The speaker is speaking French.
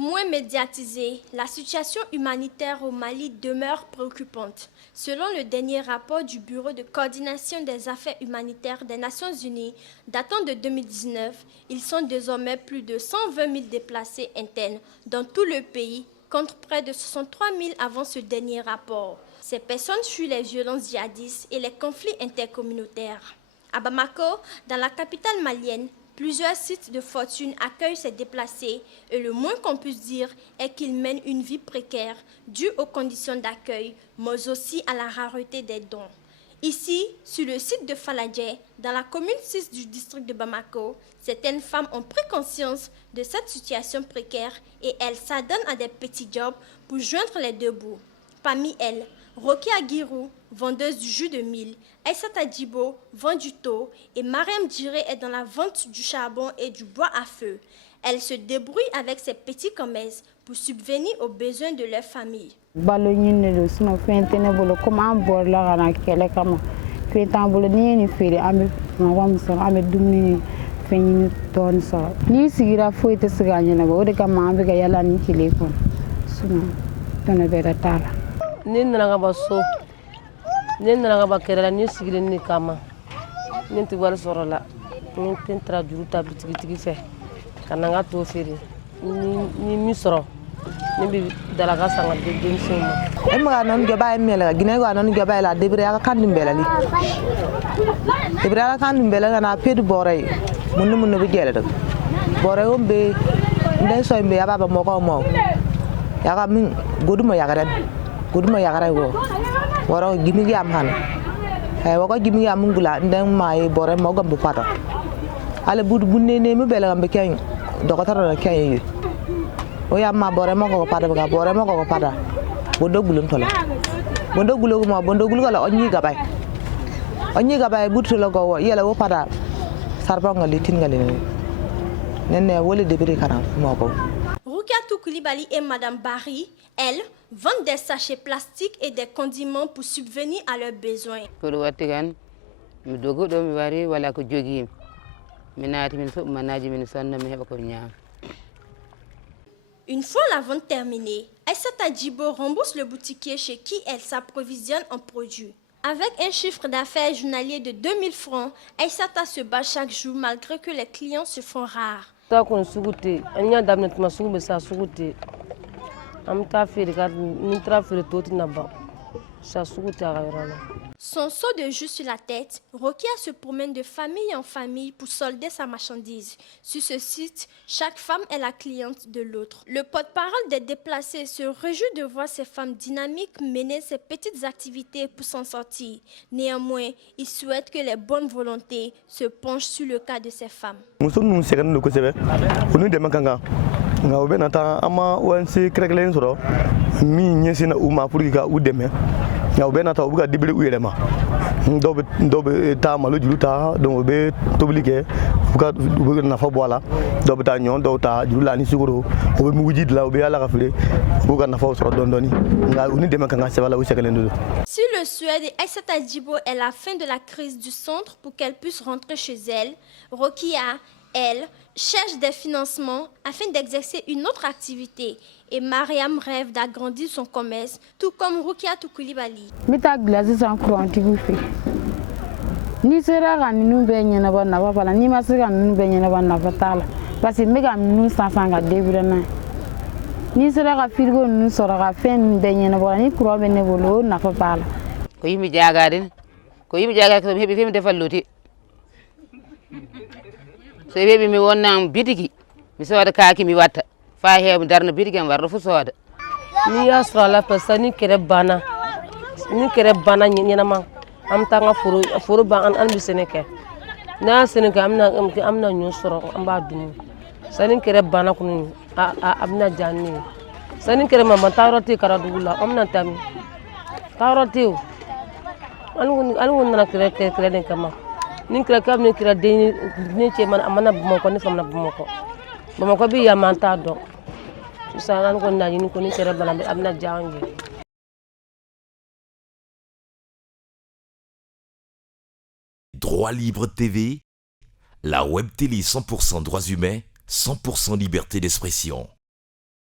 Moins médiatisée, la situation humanitaire au Mali demeure préoccupante. Selon le dernier rapport du Bureau de coordination des affaires humanitaires des Nations Unies, datant de 2019, ils sont désormais plus de 120 000 déplacés internes dans tout le pays, contre près de 63 000 avant ce dernier rapport. Ces personnes fuient les violences djihadistes et les conflits intercommunautaires. À Bamako, dans la capitale malienne, plusieurs sites de fortune accueillent ces déplacés et le moins qu'on puisse dire est qu'ils mènent une vie précaire due aux conditions d'accueil, mais aussi à la rareté des dons. Ici, sur le site de Faladje, dans la commune 6 du district de Bamako, certaines femmes ont pris conscience de cette situation précaire et elles s'adonnent à des petits jobs pour joindre les deux bouts. Parmi elles, Rokia Girou, vendeuse du jus de mil, Aïssata Djibo vend du thau et Mariam Djiré est dans la vente du charbon et du bois à feu. Elle se débrouille avec ses petits commerces pour subvenir aux besoins de leur famille. Ni nana ba so ni nana ba kera ni sigire ni kama ni ti wal soro la ni tin tra juru ta bitigi fe kana nga to feri ni mi soro ni bi dalaga sanga de suma e ma non joba e mela gine go non joba la debre ya kan dimbela li debre ya kan dimbela na pedu boray mun bu jele dak boray ombe ndey soy mbe ya baba moko mo ya ga min goduma ya garan goduma yagara go waro gimi am han ay wako gimi am ngula ndeng may bore mo gam bu pata ale bud bunne ne mi bela am be ken do ko taro ken yi o ya ma bore mo ko pata ga bore mo ko pata bondo gulun tola bondo gulo mo bondo gulu gala onni gabay butu la go yela wo pata sarba ngali tin ngali nenne wole debiri kana mo ko Roukiatou Koulibaly et Madame Barry, elles, vendent des sachets plastiques et des condiments pour subvenir à leurs besoins. Une fois la vente terminée, Aïssata Djibo rembourse le boutiquier chez qui elle s'approvisionne en produits. Avec un chiffre d'affaires journalier de 2000 francs, Aïssata se bat chaque jour malgré que les clients se font rares. Son seau de jus sur la tête, Rokia se promène de famille en famille pour solder sa marchandise. Sur ce site, chaque femme est la cliente de l'autre. Le porte-parole des déplacés se réjouit de voir ces femmes dynamiques mener ces petites activités pour s'en sortir. Néanmoins, il souhaite que les bonnes volontés se penchent sur le cas de ces femmes. ngaw be nata uga dibli uyelema dobe ta malu juluta do be toblike uga na fa bola dobe ta nyon do ta julula ni suguro o be mujid la be ala gafle uga na fa soro dondoni nga uni dem kan se bala u sekelen. Si le souhait d'Aïssata Djibo est la fin de la crise du centre pour qu'elle puisse rentrer chez elle, Rokia, elle, cherche des financements afin d'exercer une autre activité. Et Mariam rêve d'agrandir son commerce, tout comme Roukiatou Koulibaly. Ni sera ga ninu be nyana ba na ba ni ma sera ninu be nyana ba na ba tala parce que me ga ninu sanga debira na ni sera ga firgo ninu sora ga fen be nyana ba ni kuro be ne bolo na fa bala ko yimi jagaden ko hebi femi defal loti so hebi mi wonnam bitiki mi soda kaaki mi watta fa hebu darna bitiki am wardo fu soda ni ya sura la personne kere bana nyina ma am tanga furu ba an bi seneke na seneke amna nyu soro amba dum sanin kere bana kunu abna janni sanin kere mama tawroti karadula amna tami tawroti alun na kere den kama nin kere kam ni kere de ni che man amana bu ko ni famna bu ko bi ya man ta do sa nan ko na ni ko ni kere bana abna jangi. Droit Libre TV, la web télé 100% droits humains, 100% liberté d'expression.